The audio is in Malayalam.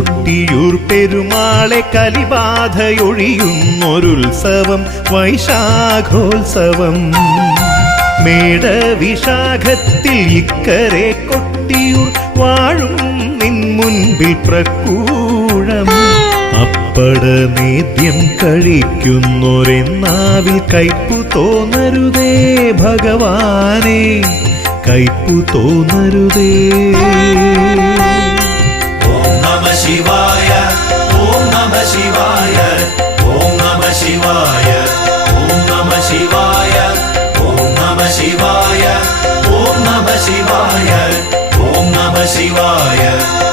കൊട്ടിയൂർ പെരുമാളെ കലിബാധയൊഴിയുന്നൊരുത്സവം വൈശാഖോത്സവം. മേടവിശാഖത്തിൽ ഇക്കരെ കൊട്ടിയൂർ വാഴും നിൻ മുൻപിൽ പ്രക്കൂഴം. അപ്പട നേദ്യം കഴിക്കുന്നൊരെന്നാവിൽ കയ്പു തോന്നരുതേ ഭഗവാനെ, കയ്പു തോന്നരുതേ. ഓം നമഃ ശിവായ, ഓം നമഃ ശിവായ, ഓം നമഃ ശിവായ, ഓം നമഃ ശിവായ, ഓം നമഃ ശിവായ, ഓം നമഃ ശിവായ, ഓം നമഃ ശിവായ.